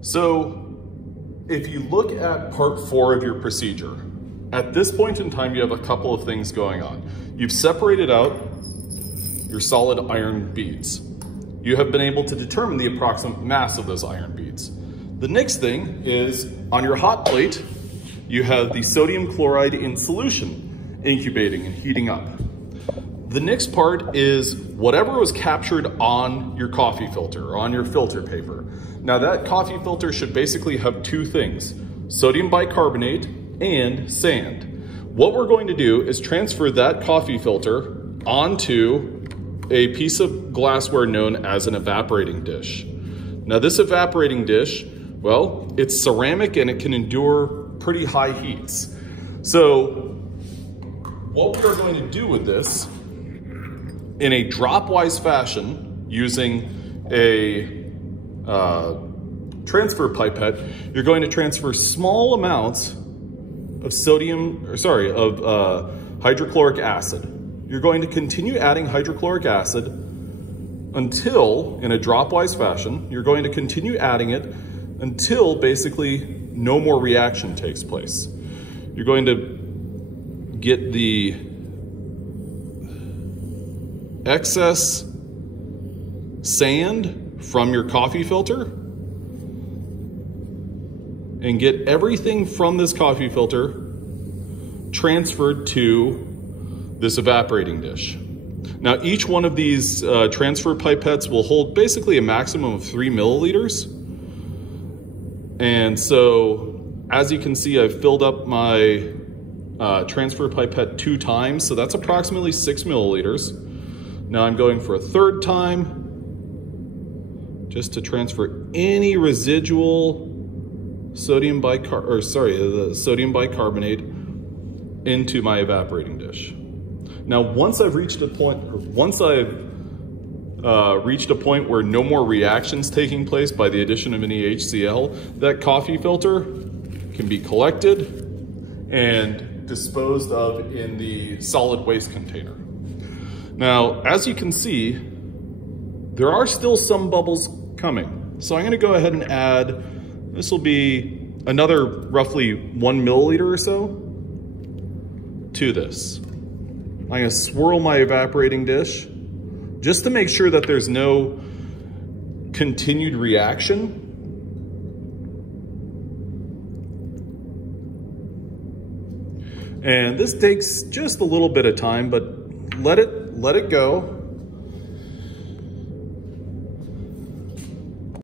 So if you look at part 4 of your procedure, at this point in time, you have a couple of things going on. You've separated out your solid iron beads. You have been able to determine the approximate mass of those iron beads. The next thing is, on your hot plate, you have the sodium chloride in solution incubating and heating up. The next part is whatever was captured on your coffee filter, or on your filter paper. Now that coffee filter should basically have two things: sodium bicarbonate and sand. What we're going to do is transfer that coffee filter onto a piece of glassware known as an evaporating dish. Now this evaporating dish, well, it's ceramic and it can endure pretty high heats. So what we are going to do with this, in a dropwise fashion, using a transfer pipette, you're going to transfer small amounts of hydrochloric acid. You're going to continue adding hydrochloric acid until, in a dropwise fashion, you're going to continue adding it until basically no more reaction takes place. You're going to get the excess sand from your coffee filter and get everything from this coffee filter transferred to this evaporating dish. Now each one of these transfer pipettes will hold basically a maximum of 3 milliliters. And so as you can see, I've filled up my transfer pipette 2 times, so that's approximately 6 milliliters. Now I'm going for a third time just to transfer any residual sodium bicarbonate into my evaporating dish. Now, once I've reached a point where no more reactions taking place by the addition of any HCl, that coffee filter can be collected and disposed of in the solid waste container. Now, as you can see, there are still some bubbles coming. So I'm gonna go ahead and add, this will be another roughly 1 milliliter or so to this. I'm gonna swirl my evaporating dish just to make sure that there's no continued reaction. And this takes just a little bit of time, but let it go.